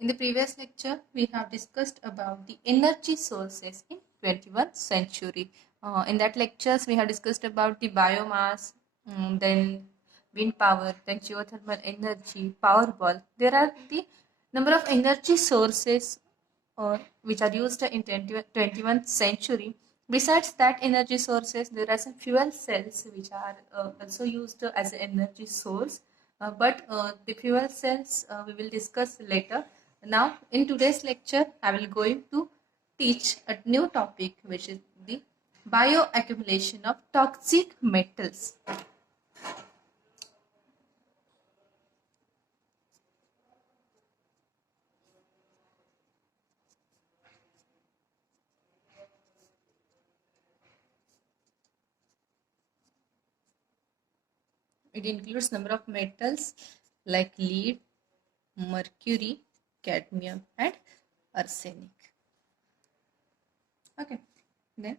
In the previous lecture, we have discussed about the energy sources in 21st century. In that lectures, we have discussed about the biomass, then wind power, then geothermal energy, power ball. There are the number of energy sources which are used in 21st century. Besides that energy sources, there are some fuel cells which are also used as an energy source. But the fuel cells we will discuss later. Now, in today's lecture, I will going to teach a new topic which is the bioaccumulation of toxic metals. It includes number of metals like lead, mercury, cadmium, and arsenic. Okay, then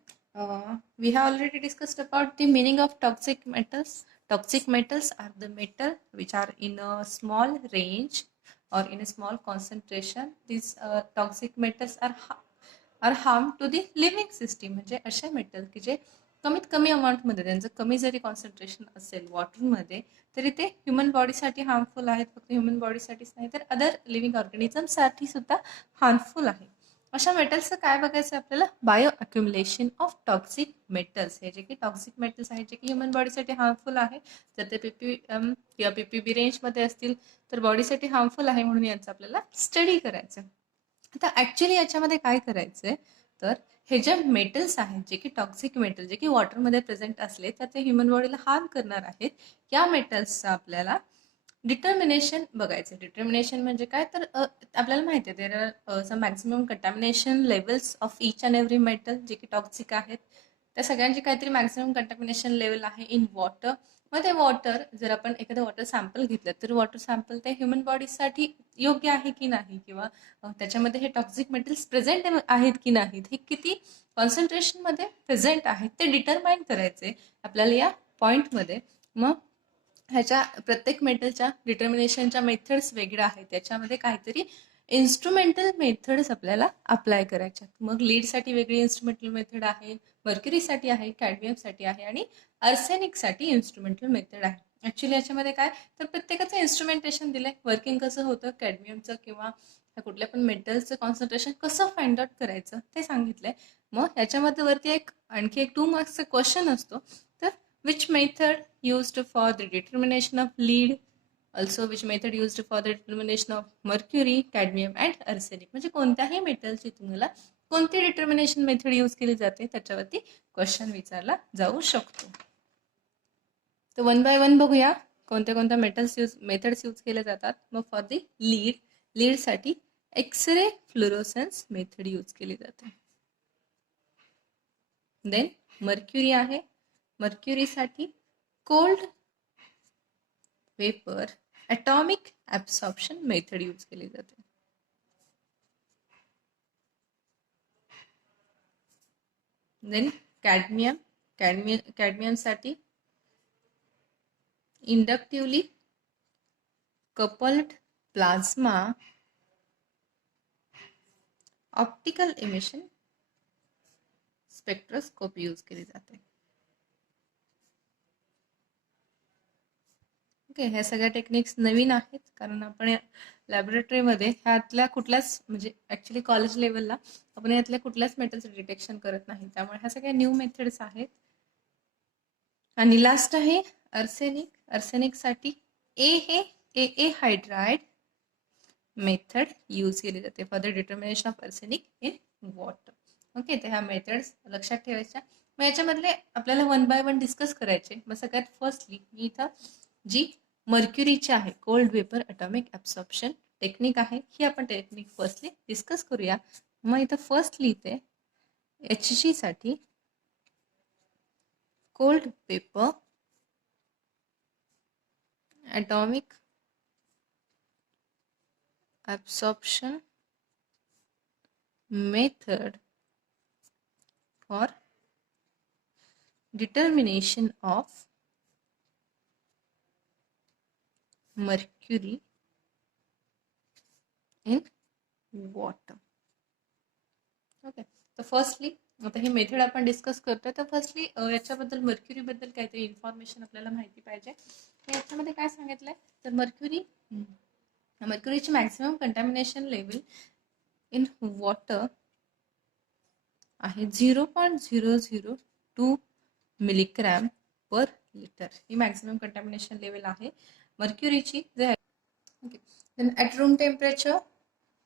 we have already discussed about the meaning of toxic metals. Toxic metals are the metal which are in a small range or in a small concentration. These toxic metals are harm to the living system. म्हणजे असे metal की जे कमीत कमी अमाऊंटमध्ये त्यांचं कमी जरी कॉन्सन्ट्रेशन असेल वॉटरमध्ये तरी ते ह्युमन बॉडीसाठी हार्मफुल आहेत. फक्त ह्युमन बॉडीसाठीच नाही तर अदर लिव्हिंग ऑर्गॅनिझमसाठी सुद्धा हार्मफुल आहे. अशा मेटल्सचं काय बघायचं आपल्याला bio accumulation of toxic metals. हे जे की टॉक्सिक मेटल्स आहेत जे की ह्युमन बॉडीसाठी हार्मफुल आहे. जर ते पीपीएम किंवा पीपीबी रेंजमध्ये असतील तर बॉडीसाठी हार्मफुल आहे म्हणून यांचं आपल्याला स्टडी करायचं. आता ॲक्च्युली याच्यामध्ये काय करायचंय तर हे जे मेटल्स आहेत जे की टॉक्सिक मेटल जे की वॉटरमध्ये प्रेझेंट असले तर ते ह्युमन बॉडीला हार्म करणार आहेत. या मेटल्सचा आपल्याला डिटर्मिनेशन बघायचं. डिटर्मिनेशन म्हणजे काय तर आपल्याला माहिती आहे there are some maximum contamination levels of each and every metal जे की टॉक्सिक आहेत. त्या सगळ्यांची काहीतरी मॅक्सिमम कंटॅमिनेशन लेवल आहे इन वॉटर. मग ते वॉटर जर आपण एखादं वॉटर सॅम्पल घेतलं तर वॉटर सॅम्पल ते ह्युमन बॉडीसाठी योग्य आहे की नाही किंवा त्याच्यामध्ये हे टॉक्सिक मेटल्स प्रेझेंट आहेत की नाहीत हे किती कॉन्सन्ट्रेशनमध्ये प्रेझेंट आहेत ते डिटरमाइन करायचे आपल्याला या पॉईंटमध्ये. मग ह्याच्या प्रत्येक मेटलच्या डिटर्मिनेशनच्या मेथड्स वेगळ्या आहेत. त्याच्यामध्ये काहीतरी इन्स्ट्रुमेंटल मेथड्स आपल्याला अप्लाय करायच्या. मग लीडसाठी वेगळी इन्स्ट्रुमेंटल मेथड आहे, मर्क्युरीसाठी आहे, कॅडमियमसाठी आहे आणि आर्सेनिकसाठी इन्स्ट्रुमेंटल मेथड आहे. ॲक्च्युली याच्यामध्ये काय तर प्रत्येकाचं इन्स्ट्रुमेंटेशन दिलंय. वर्किंग कसं होतं कॅडमियमचं किंवा कुठल्या पण मेटल्सचं कॉन्सन्ट्रेशन कसं फाइंड आउट करायचं ते सांगितलंय. मग याच्यामध्ये वरती आणखी एक 2 मार्क्सचा क्वेश्चन असतो. तर which method used for the determination of lead, also which method used for the determination of mercury, cadmium and arsenic. म्हणजे कोणत्याही मेटलची तुम्हाला कोणती डिटर्मिनेशन मेथड यूज केली जाते त्याच्यावरती क्वेश्चन विचारला जाऊ शकतो. तर 1 बाय 1 बघूया कोणत्या कोणत्या मेथड्स यूज केले जातात. मग फॉर दी लीडसाठी एक्सरे फ्लोरोसेन्स मेथड यूज केली जाते. देन मर्क्युरी आहे. मर्क्युरीसाठी cold vapour atomic absorption method use केली जाते. देन कॅडमियमसाठी inductively coupled plasma optical emission spectroscopy use केली जाते. ओके, ह्या सगळ्या टेक्निक्स नवीन आहेत कारण आपण लॅबोरेटरीमध्ये ह्यातल्या कुठल्याच म्हणजे ॲक्च्युली कॉलेज लेवलला आपण यातल्या कुठल्याच मेटलचं डिटेक्शन करत नाही. त्यामुळे ह्या सगळ्या न्यू मेथड्स आहेत. आणि लास्ट आहे आर्सेनिक. आर्सेनिकसाठी ए हायड्राइड मेथड यूज केली जाते for the determination of arsenic in water. Okay, तर ह्या मेथड्स लक्षात ठेवायच्या. मग याच्यामधले आपल्याला 1 बाय 1 डिस्कस करायचे. मग सगळ्यात फर्स्टली मी इथं जी मर्क्युरीची आहे cold vapour atomic absorption technique आहे ही आपण टेक्निक फर्स्टली डिस्कस करूया. मग इथं फर्स्ट लिहिते HG साठी cold vapour atomic absorption method for determination of mercury in water. Okay. तर फर्स्टली आता ही मेथड आपण डिस्कस करतोय, तर फर्स्टली याच्याबद्दल मर्क्युरीबद्दल काहीतरी इन्फॉर्मेशन आपल्याला माहिती पाहिजे. तर याच्यामध्ये काय सांगितलंय, तर मर्क्युरीची maximum contamination level in water आहे 0.002 मिलीग्रॅम पर लिटर. ही मॅक्सिमम कंटॅमिनेशन लेवल आहे मर्क्युरीची. Then at room temperature,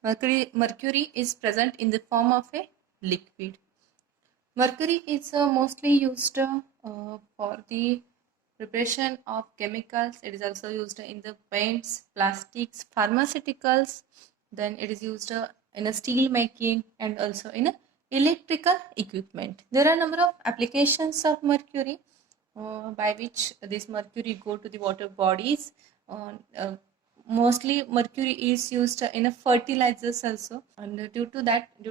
mercury is present in the form of a liquid. Mercury is mostly used for the preparation of chemicals. It is also used in the paints, plastics, pharmaceuticals. Then it is used in a steel making and also in a electrical equipment. There are a number of applications of mercury by which this mercury go to the water bodies. Mostly mercury is used in a fertilizers also, and due to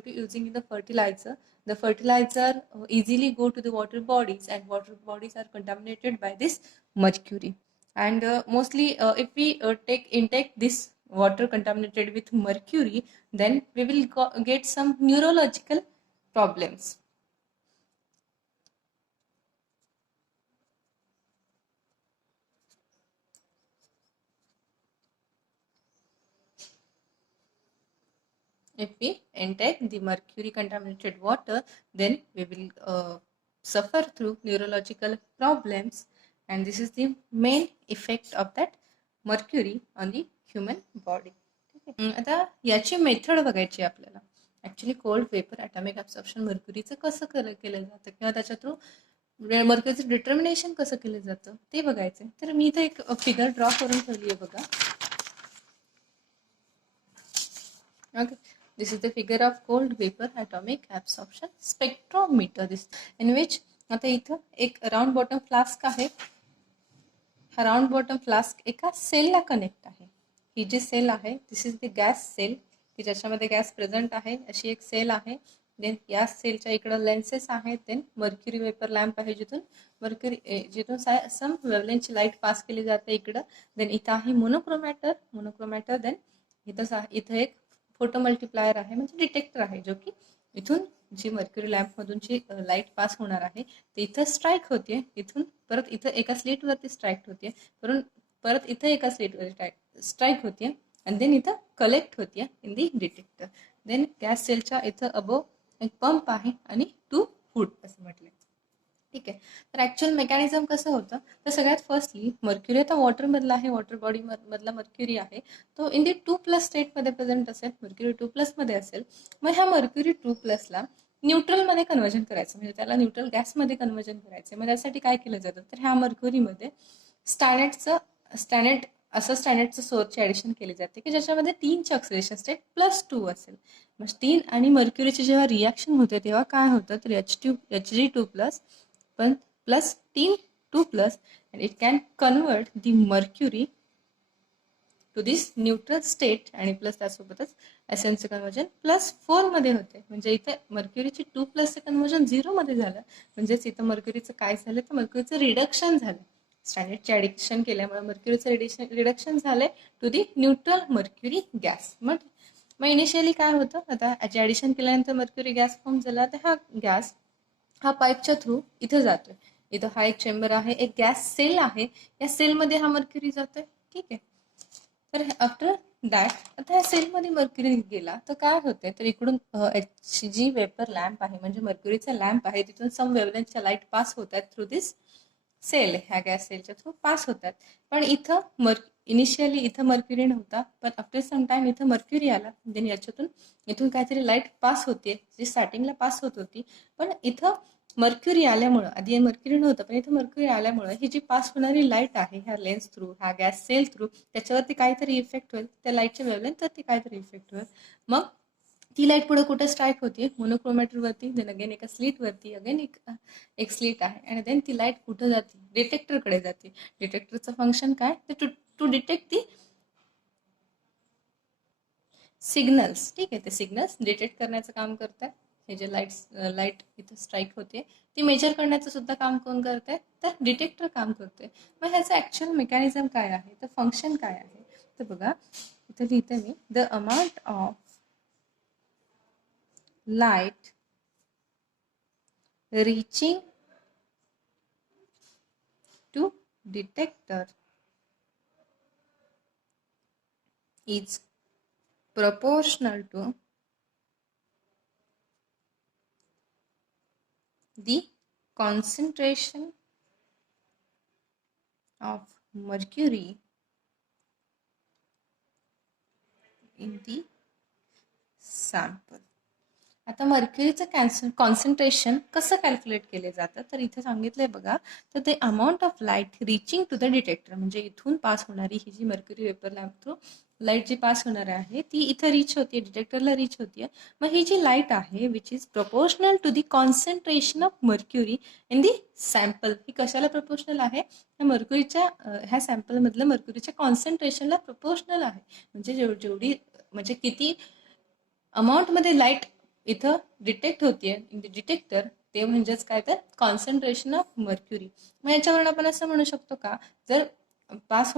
using the fertilizer, the fertilizer easily go to the water bodies, and water bodies are contaminated by this mercury. And mostly if we intake this water contaminated with mercury, then we will get some neurological problems. If we intake the mercury contaminated water, then we will suffer through neurological problems, and this is the main effect of that mercury on the human body. आता याची method बघायची आपल्याला. Actually cold vapour atomic absorption मर्क्युरीचं कसं केलं जातं किंवा त्याच्या थ्रू मर्क्युरीचं डिटर्मिनेशन कसं केलं जातं ते बघायचं. तर मी इथं एक फिगर ड्रॉ करून ठेवली आहे बघा. Okay, this is the figure of cold vapor atomic absorption spectrometer. This in which आता इथं एक राउंड बॉटम फ्लास्क आहे. हा राउंड बॉटम फ्लास्क एका सेलला कनेक्ट आहे. ही जी सेल आहे this is the gas sale, की ज्याच्यामध्ये गॅस प्रेझेंट आहे अशी एक सेल आहे. देन या सेलच्या इकडं लेन्सेस आहेत. देन मर्क्युरी वेपर लॅम्प आहे जिथून सम वेवलेंथची लाईट पास केली जाते इकडं. देन इथं आहे मोनोक्रोमॅटर. देन इथं एक फोटो मल्टिप्लायर आहे, म्हणजे डिटेक्टर आहे, जो की इथून जी मर्क्युरी लॅम्प मधून जी लाईट पास होणार आहे ते इथं स्ट्राईक होते. इथून परत इथं एका स्लिट वरती स्ट्राईक होते, परत इथं एका स्लिट वर स्ट्राईक होते, आणि देन इथं कलेक्ट होते in the detector. Then gas सेलच्या इथं अबो एक पंप आहे आणि 2 फूट असं म्हटलंय. ठीक आहे. तर ऍक्च्युअल मेकॅनिझम कसं होतं, तर सगळ्यात फर्स्टली मर्क्युरी आता वॉटर मधला आहे, वॉटर बॉडी मधला मर्क्युरी आहे तो इन दी 2+ स्टेटमध्ये प्रेझेंट असेल, मर्क्युरी 2+ मध्ये असेल. मग ह्या मर्क्युरी 2+ला न्यूट्रलमध्ये कन्वर्जन करायचं, म्हणजे त्याला न्यूट्रल गॅसमध्ये कन्वर्जन करायचं. मग त्यासाठी काय केलं जातं, तर ह्या मर्क्युरीमध्ये स्टॅंडर्डचं सोर्सची ऍडिशन केली जाते, की ज्याच्यामध्ये 3चे ऑक्सिडेशन स्टेट +2 असेल. मग 3 आणि मर्क्युरीची जेव्हा रिॲक्शन होते तेव्हा काय होतं, तर Hg2+ पण +3 2+, and it can convert the mercury to this neutral state, आणि प्लस त्यासोबतच एसएनचं कन्वर्जन +4 मध्ये होते. म्हणजे इथे मर्क्युरीची 2+चे कन्वर्जन 0 मध्ये झालं. म्हणजेच इथं मर्क्युरीचं काय झालं, तर मर्क्युरीचं रिडक्शन झालं. स्टँडर्डचे ॲडिशन केल्यामुळे मर्क्युरीचं रिडक्शन झालंय to the neutral mercury gas. मग इनिशियली काय होतं, आता याचे ॲडिशन केल्यानंतर मर्क्युरी गॅस फॉर्म झाला. तर हा गॅस हा पाईपच्या थ्रू इथं जातोय. इथं हा एक चेंबर आहे, एक गॅस सेल आहे, या सेलमध्ये हा मर्क्युरी जातोय. ठीक आहे. तर आफ्टर दॅट आता ह्या सेलमध्ये मर्क्युरी गेला तर काय होते, तर इकडून जी वेपर लॅम्प आहे, म्हणजे मर्क्युरीचा लॅम्प आहे, तिथून सम वेवलेंथच्या लाईट पास होत आहेत थ्रू दिस सेल, ह्या गॅस सेलच्या थ्रू पास होतात. पण इथं इनिशियली इथं मर्क्युरी नव्हता, पण आफ्टर सम टाइम इथं मर्क्युरी आला. देन इथून काहीतरी लाईट पास होते, जी स्टार्टिंगला पास होत होती. पण इथं मर्क्युरी आल्यामुळं, आधी मर्क्युरी नव्हतं पण इथं मर्क्युरी आल्यामुळं ही जी पास होणारी लाईट आहे ह्या लेन्स थ्रू, ह्या गॅस सेल थ्रू, त्याच्यावरती काहीतरी इफेक्ट होईल, त्या लाईटच्या वेवलेंथवरती काहीतरी इफेक्ट होईल. मग ती लाईट पुढे कुठे स्ट्राईक होती, मोनोक्रोमॅटरवरती. देन अगेन एका स्लिटवरती, अगेन एक स्लिट आहे, आणि देन ती लाईट कुठं जाते, डिटेक्टरकडे जाते. डिटेक्टरचं फंक्शन काय, तर टू डिटेक्ट दी सिग्नल्स. ठीक आहे, ते सिग्नल्स डिटेक्ट करण्याचं काम करतात. हे जे लाईट इथं स्ट्राईक होते ती मेजर करण्याचं सुद्धा काम कोण करते, तर डिटेक्टर काम करते. मग ह्याचं ऍक्च्युअल मेकॅनिझम काय आहे, तर फंक्शन काय आहे, तर बघा इथं लिहिते मी, the amount of light reaching to detector is proportional to the concentration of mercury in the sample. आता मर्क्युरीचं कॉन्सन्ट्रेशन कसं कॅल्क्युलेट केले जातं तर इथे सांगितलंय बघा. तर ते amount of light reaching to the detector, म्हणजे इथून पास होणारी ही जी mercury vapour lamp through light जी पास होणार आहे ती इथं रीच होतीये, डिटेक्टरला रीच होतीये. मग ही जी लाईट आहे which is proportional to the concentration of mercury in the sample. ही कशाला प्रपोर्शनल आहे? ह्या मर्क्युरीच्या ह्या सॅम्पलमधलं मर्क्युरीच्या कॉन्सन्ट्रेशनला प्रपोर्शनल आहे. म्हणजे जेवढी म्हणजे किती अमाऊंटमध्ये लाईट इथं डिटेक्ट होतीये इन द डिटेक्टर ते म्हणजेच काय तर कॉन्सन्ट्रेशन ऑफ मर्क्युरी. मग याच्यावरून आपण असं म्हणू शकतो का, जर पास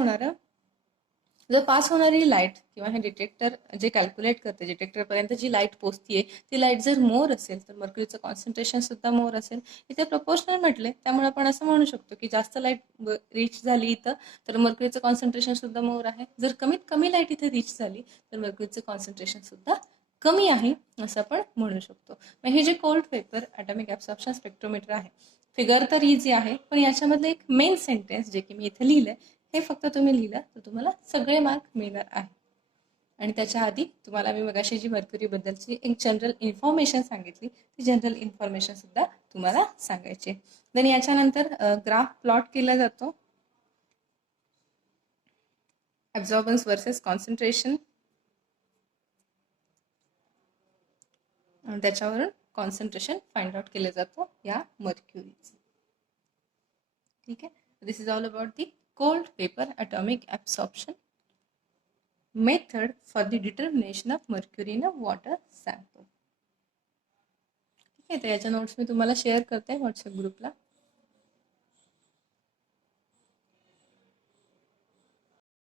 होणारी लाईट किंवा हे डिटेक्टर जे कॅल्क्युलेट करते डिटेक्टरपर्यंत जी लाईट पोहोचतीये ती लाईट जर मोर असेल तर मर्क्युरीचं कॉन्सन्ट्रेशन सुद्धा मोर असेल. इथे प्रपोर्शनल म्हटले त्यामुळे आपण असं म्हणू शकतो की जास्त लाईट रीच झाली इथं तर मर्क्युरीचं कॉन्सन्ट्रेशन सुद्धा मोर आहे. जर कमीत कमी लाईट इथे रीच झाली तर मर्क्युरीचं कॉन्सन्ट्रेशन सुद्धा कमी आहे असं आपण म्हणू शकतो. मग हे जे cold vapour atomic absorption spectrometer आहे, फिगर तर इझी आहे पण याच्यामधलं एक मेन सेंटेन्स जे की मी इथे लिहिलंय हे फक्त तुम्ही लिहिलं तर तुम्हाला सगळे मार्क मिळणार आहे. आणि त्याच्या आधी तुम्हाला मी मगाशी जी मर्क्युरी बद्दलची एक जनरल इन्फॉर्मेशन सांगितली ती जनरल इन्फॉर्मेशन सुद्धा तुम्हाला सांगायची. देन याच्यानंतर ग्राफ प्लॉट केला जातो ॲब्झॉर्बन्स वर्सेस कॉन्सन्ट्रेशन, त्याच्यावरून कॉन्सन्ट्रेशन फाइंड आउट केलं जातो या मर्क्युरीचं. ठीक आहे. This is all about the cold vapor atomic absorption method for the determination of mercury in a water sample. ठीक आहे. तर याच्या नोट्स मी तुम्हाला शेअर करते व्हॉट्सअप ग्रुपला.